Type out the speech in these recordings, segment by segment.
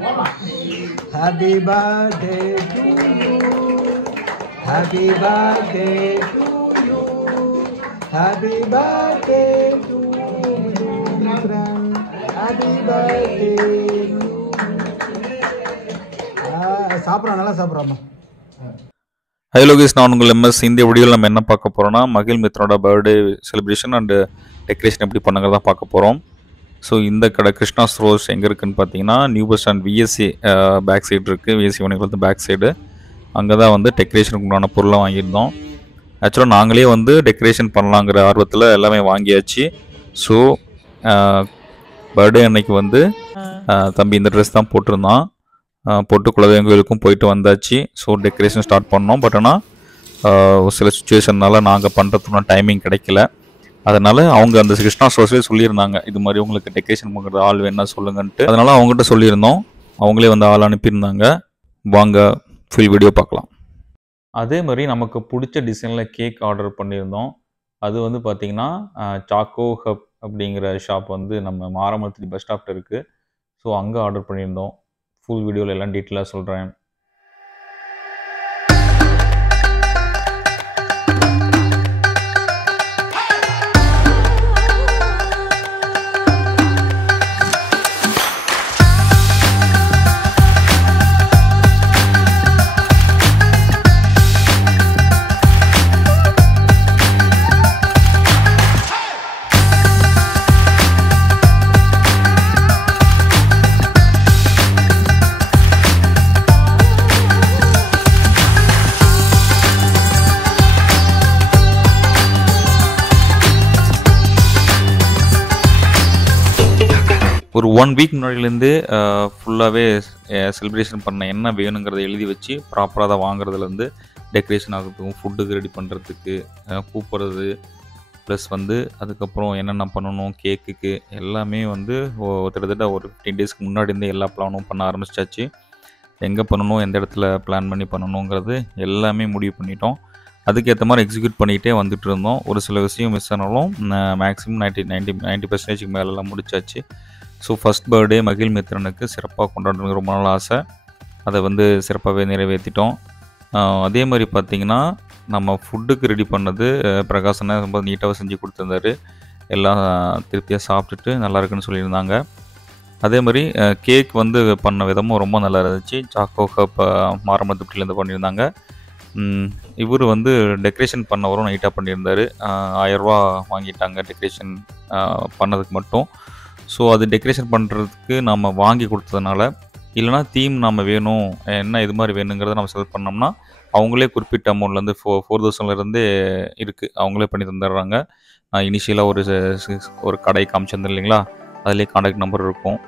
Happy birthday to you. Happy birthday to you. Happy birthday to you, friend. Happy birthday to you. சாப்பிட்றோம், நல்லா சாப்பிட்றோம்மா. High Lokesh, நான் உங்கள் MS. இந்த வீடியோவில் நம்ம என்ன பார்க்க போகிறோம்னா, மகிழ் மித்ரனோட பர்த்டே செலிப்ரேஷன் அண்டு டெக்கரேஷன் எப்படி பண்ணுங்கிறத பார்க்க போகிறோம். ஸோ இந்த கடை கிருஷ்ணா ஸ்டோர்ஸ் எங்கே இருக்குதுன்னு பார்த்தீங்கன்னா, new bus stand VSC back side இருக்குது. விஎஸ்சி வணிகத்து பேக் சைடு. அங்கே தான் வந்து டெக்கரேஷனுக்கு உண்டான பொருளை வாங்கியிருந்தோம். ஆக்சுவலாக நாங்களே வந்து டெக்கரேஷன் பண்ணலாங்கிற ஆர்வத்தில் எல்லாமே வாங்கியாச்சு. ஸோ பர்த்டே அன்னைக்கு வந்து தம்பி இந்த ட்ரெஸ் தான் போட்டிருந்தான். போட்டு குலதெய்வம் கோயிலுக்கும் போயிட்டு வந்தாச்சு. ஸோ டெக்கரேஷன் ஸ்டார்ட் பண்ணோம். பட் ஆனால் சில சுச்சுவேஷன்னால நாங்கள் பண்ணுறதுக்குள்ள டைமிங் கிடைக்கல. அதனால் அவங்க அந்த கிருஷ்ணா ஸ்டோர்ஸ்லேயே சொல்லியிருந்தாங்க, இது மாதிரி உங்களுக்கு டெக்கரேஷன் பண்ணுறது ஆள் வேணா சொல்லுங்கன்ட்டு. அதனால் அவங்ககிட்ட சொல்லியிருந்தோம். அவங்களே வந்து ஆள் அனுப்பியிருந்தாங்க. வாங்க ஃபுல் வீடியோ பார்க்கலாம். அதே மாதிரி நமக்கு பிடிச்ச டிசைனில் கேக் ஆர்டர் பண்ணியிருந்தோம். அது வந்து பார்த்திங்கன்னா சாக்கோ ஹப் அப்படிங்கிற ஷாப் வந்து நம்ம மாரமத்தி பஸ் ஸ்டாப்பில் இருக்குது. ஸோ அங்கே ஆர்டர் பண்ணியிருந்தோம். ஃபுல் வீடியோவில் எல்லாம் டீட்டெயிலாக சொல்கிறேன். ஒரு 1 வீக் முன்னாடிலேருந்து ஃபுல்லாகவே செலிப்ரேஷன் பண்ண என்ன வேணுங்கிறத எழுதி வச்சு ப்ராப்பராக தான் வாங்குறதுலேருந்து டெக்கரேஷன் ஆகிறதுக்கும், ஃபுட்டுக்கு ரெடி பண்ணுறதுக்கு, கூப்பிட்றது, ப்ளஸ் வந்து அதுக்கப்புறம் என்னென்ன பண்ணணும், கேக்குக்கு எல்லாமே வந்து கிட்டத்தட்ட ஒரு 15 டேஸ்க்கு முன்னாடி இருந்து எல்லா பிளானும் பண்ண ஆரம்பிச்சாச்சு. எங்கே பண்ணணும், எந்த இடத்துல பிளான் பண்ணி பண்ணணுங்கிறது எல்லாமே முடிவு பண்ணிட்டோம். அதுக்கேற்ற மாதிரி எக்ஸிக்யூட் பண்ணிக்கிட்டே வந்துட்டு இருந்தோம். ஒரு சில விஷயம் மிஸ் ஆனாலும் மேக்ஸிமம் 90% மேலெல்லாம் முடிச்சாச்சு. ஸோ ஃபஸ்ட் பர்த்டே மகிழ் மித்ரனுக்கு சிறப்பாக கொண்டாடுறது ரொம்ப நாள் ஆசை. அதை வந்து சிறப்பாகவே நிறைவேற்றிட்டோம். அதே மாதிரி பார்த்திங்கன்னா, நம்ம ஃபுட்டுக்கு ரெடி பண்ணது பிரகாசனை ரொம்ப நீட்டாக செஞ்சு கொடுத்துருந்தாரு. எல்லாம் திருப்தியாக சாப்பிட்டுட்டு நல்லா இருக்குன்னு சொல்லியிருந்தாங்க. அதே மாதிரி கேக் வந்து பண்ண விதமும் ரொம்ப நல்லா இருந்துச்சு. சாக்கோ கப் மாரமத்துப்பட்டிலேருந்து பண்ணியிருந்தாங்க. இவர் வந்து டெக்கரேஷன் பண்ணவரும் நீட்டாக பண்ணியிருந்தார். 1000 ரூபா வாங்கிட்டாங்க டெக்கரேஷன் பண்ணதுக்கு மட்டும். ஸோ அது டெக்கரேஷன் பண்ணுறதுக்கு நம்ம வாங்கி கொடுத்ததுனால, இல்லைனா தீம் நம்ம வேணும், என்ன இது மாதிரி வேணுங்கிறத நம்ம செலக்ட் பண்ணோம்னா அவங்களே குறிப்பிட்ட அமௌண்ட்லேருந்து 4000லேருந்தே இருக்குது, அவங்களே பண்ணி தந்துடுறாங்க. இனிஷியலாக ஒரு கடை காமிச்சிருந்தேன் இல்லைங்களா, அதுலேயே கான்டாக்ட் நம்பர் இருக்கும்.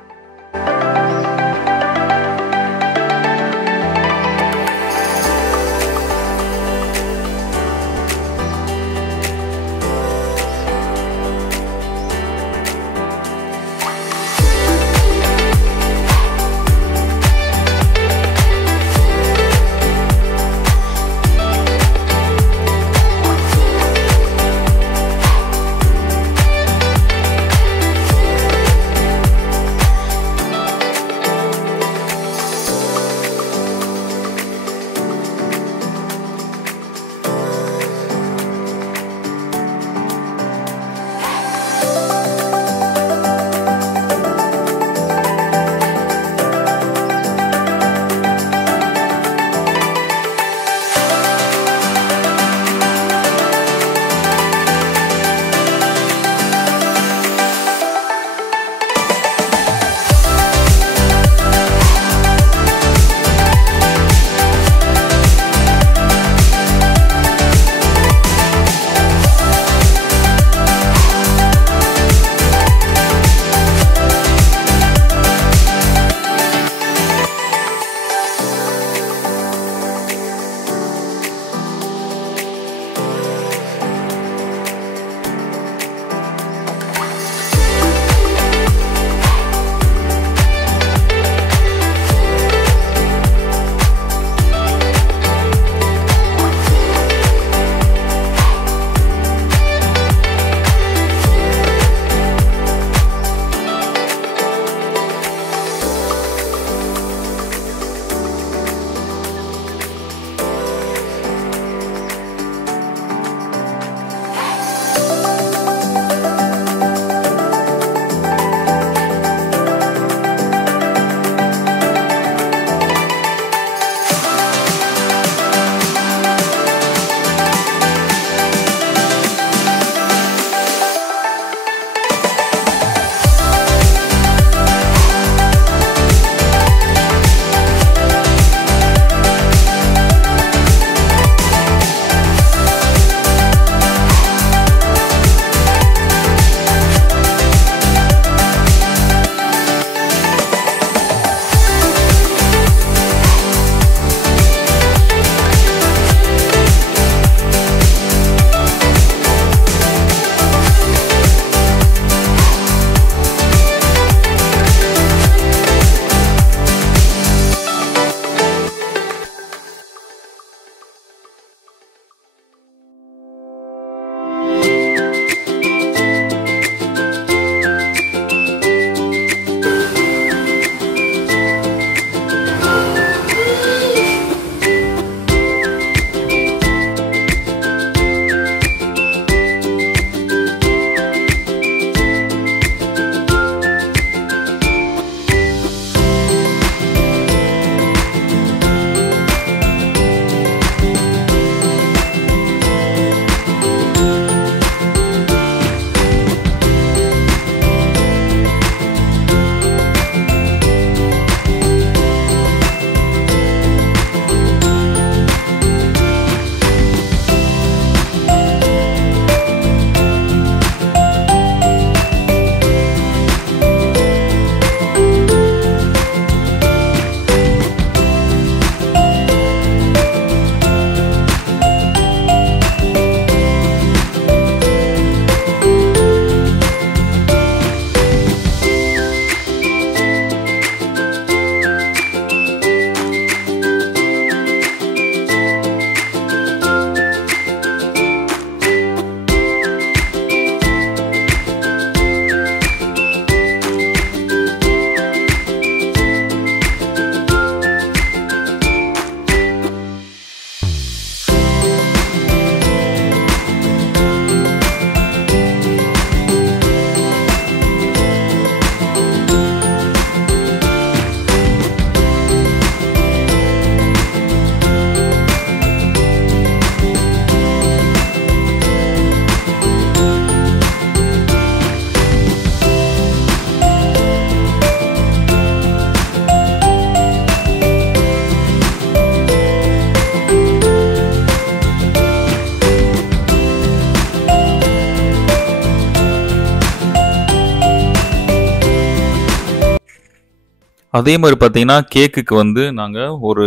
அதே மாதிரி பார்த்தீங்கன்னா, கேக்குக்கு வந்து நாங்க ஒரு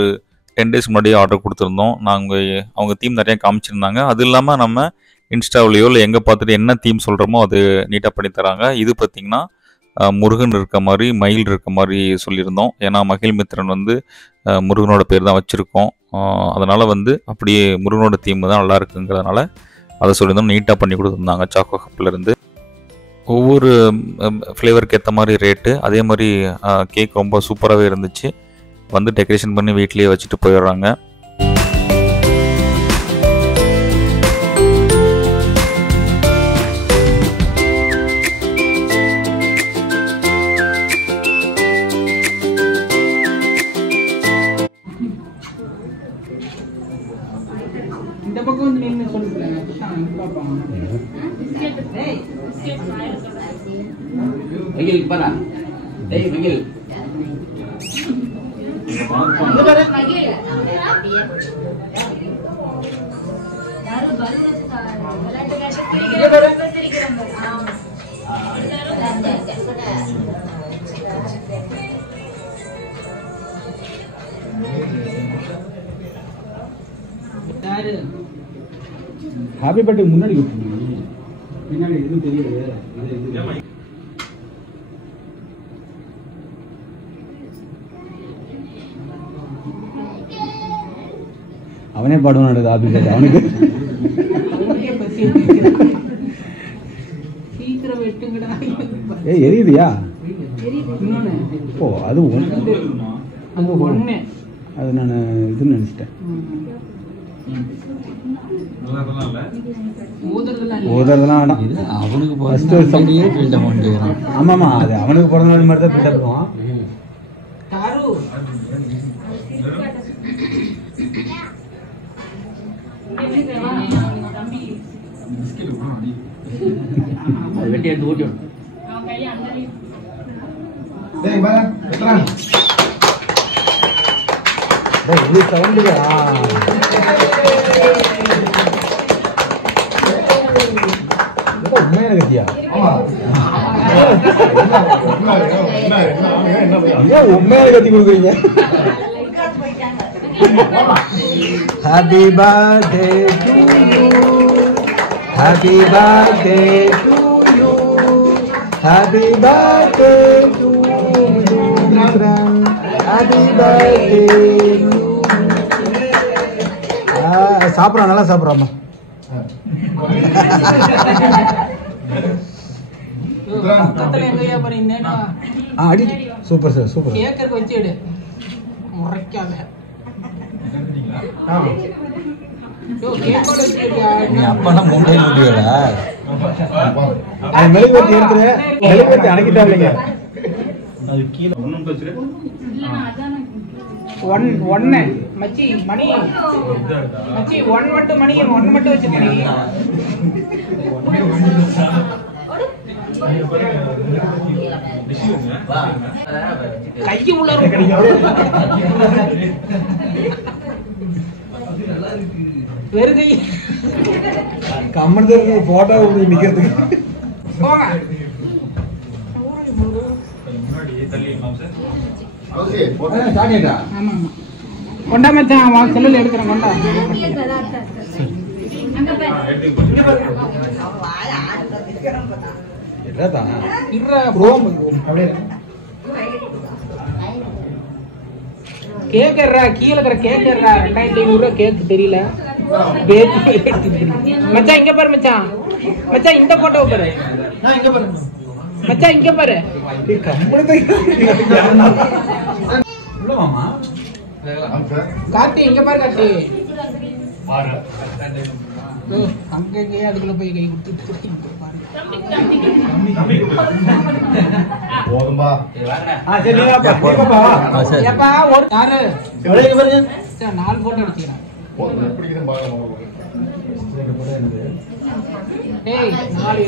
10 டேஸ் முன்னாடியே ஆர்டர் குடுத்துருந்தோம். அவங்க தீம் நெறைய காமிச்சிருந்தாங்க. அது இல்லாம நம்ம இன்ஸ்டாவிலயோ இல்ல எங்க பார்த்துட்டு என்ன தீம் சொல்றோமோ அது நீட்டா பண்ணி தராங்க. இது பார்த்தீங்கன்னா, முருகன் இருக்க மாரி, மயில் இருக்க மாரி சொல்லியிருந்தோம். ஏன்னா மகிழ்மித்திரன் வந்து முருகனோட பேர் தான் வச்சிருக்கோம். அதனால வந்து அப்படியே முருகனோட தீம் தான் நல்லா இருக்குங்கிறதுனால அத சொல்லியிருந்தோம். நீட்டா பண்ணி குடுத்துருந்தாங்க சாக்கோ கப்லேருந்து. ஒவ்வொரு ஃப்ளேவருக்கு ஏத்த மாரி ரேட்டு. அதே மாரி கேக் ரொம்ப சூப்பராவே இருந்துச்சு. வந்து டெக்கரேஷன் பண்ணி வீட்லயே வச்சுட்டு போயிடுறாங்க. இந்த பக்கம் நின்னு சொல்லுங்க பாப்பாங்க. மகில் பாரா. டேய் மகில். இங்க பாரு மகில். யாரு பல்ல விளையாட்டு காட்ட இங்க பாரு. யாரு ஹாப்பி பர்த்டே முன்னாடி கொடுத்தீங்க, பின்னாடி எதுவும் தெரியல. அவனே பாடுவான் ஹாப்பி பர்த்டே அவனுக்கு. சீக்கிரம் வெட்டுங்கடா. ஏய் எரியுதியா? இன்னொன்னு ஓ அது ஒன்று, அது நான் இதுன்னு நினச்சிட்டேன். ஊதுறதுலாம் வேண்டாம். அவனுக்கு ஃபர்ஸ்ட் ஆமாம்மா, அது அவனுக்கு பிறந்த நாள் மாதிரி தான் பில்டப் பண்ணுவான். வெட்டி எடுத்து ஊட்டி சவுண்டுயா உண்மையான கத்தியா? உண்மையான கத்தி கொடுக்குறீங்க. Happy birthday to you, happy birthday to you, happy birthday to you, happy birthday. சாப்பிட்றோம், நல்லா சாப்பிட்றோம்மா. Super sir, super. கேக்கருக்கு வச்சு எடு, முறைக்காத. நீ அப்பெல்லாம் மூண்டே முடியல. மெழுகுவத்தி எடுத்துரு, மெழுகுவத்தி அணைக்கிட்டா இல்லைங்க. ஒன்னு மச்சி மணி மச்சி ஒன் மட்டும் மணி ஒன் மட்டும் வச்சுக்கணி. கைக்கு உள்ள வெறுகை கம்மன் போட்டோ நிக்கிறதுக்கு போங்க. கொண்டா மச்சான், வா செல்லுல எடுக்கிறேன். கொண்டா கேக்குறா, கீழே இருக்கிற கேக்குறா. 2500 கேக்கு தெரியல. மச்சான் இங்க பாரு மச்சான், மச்சான் இந்த போட்டோ பாரு மச்சான், இங்க பாரு. கார்த்தி இங்க பாரு கார்த்தி. அங்கே அதுக்குள்ள போய் கை கொடுத்துட்டு ஒரு 4 போட்டோ எடுத்துக்கிறேன். டேய் 4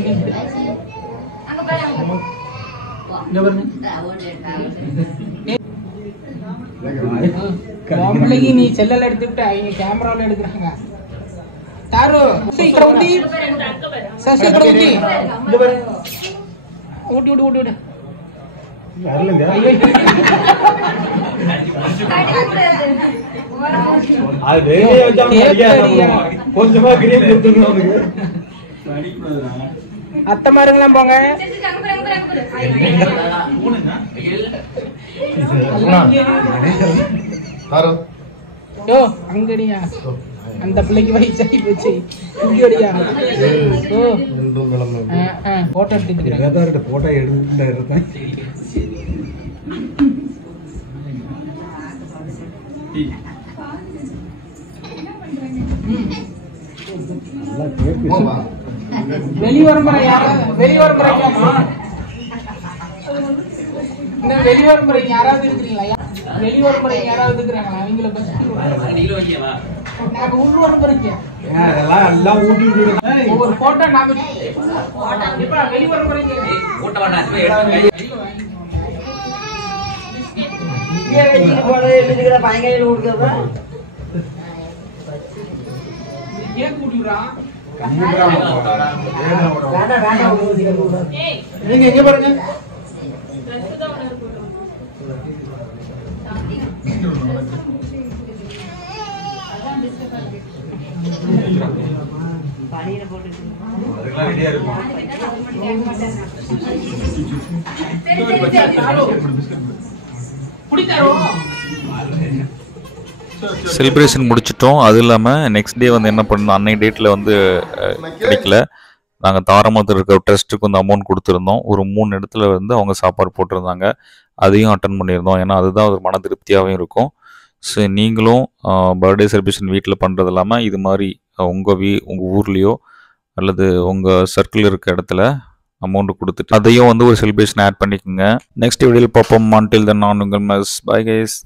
பொம்பளைக்கு நீ செல்லல எடுத்துட்டு அவங்க கேமரால எடுக்கிறாங்க. தாரு சீக்கிரம் ஊட்டி, சீக்கிரம் ஊட்டி ஊட்டி ஊட்டி ஊட்டி. வரலங்க. ஐயோ அது வெளியே வச்சா அவனுக்கு அடிக்காது. கொஞ்சமா கிரீம் கொடுத்துருக்கணும் அவனுக்கு. அத்தை மாருங்களாம் போங்க. யோ அங்கடியா அந்த பிள்ளைக்கு வயசாகி போச்சு. இங்கடியா ஓ போட்டோ எடுத்துக்கிறேன். போட்டோ எடுத்துட்டு இருக்கேன். வெளிவரம்புரை யாராவது வெளிவரம்புரைக்காமா இந்த வெளிவரம்புரை யாராவது இருக்கிறீங்களா? வெளிவரம்புரை யாராவது இருக்கிறாங்களா? அவங்கள நாங்க உள்வரம்புரைக்கு எல்லாம் ஊட்டி ஒவ்வொரு போட்டோ நாங்க வெளிவரம்புரைக்கு கேக் கூட்டிடுறான். நீங்க எங்க பாருங்க. செலிப்ரேஷன் முடிச்சிட்டோம். அது இல்லாமல் நெக்ஸ்ட் டே வந்து என்ன பண்ணோம், அன்னைக்கு டேட்டில் வந்து கிடைக்கல. நாங்கள் தாராமத்தில் இருக்க ட்ரஸ்ட்டுக்கு வந்து அமௌண்ட் கொடுத்துருந்தோம். ஒரு 3 இடத்துல வந்து அவங்க சாப்பாடு போட்டிருந்தாங்க. அதையும் அட்டன் பண்ணியிருந்தோம். ஏன்னா அதுதான் ஒரு மன திருப்தியாகவும் இருக்கும். ஸோ நீங்களும் பர்த்டே செலிப்ரேஷன் வீட்டில் பண்ணுறது இல்லாமல் இது மாதிரி உங்கள் ஊர்லேயோ அல்லது உங்கள் சர்க்கிள் இருக்க இடத்துல அமௌண்ட் கொடுத்துட்டு அதையும் வந்து ஒரு செலிப்ரேஷன் ஆட் பண்ணிக்கோங்க. நெக்ஸ்ட் வீடியோவில் பார்ப்போம். until then நான் உங்கள் மஸ். Bye guys.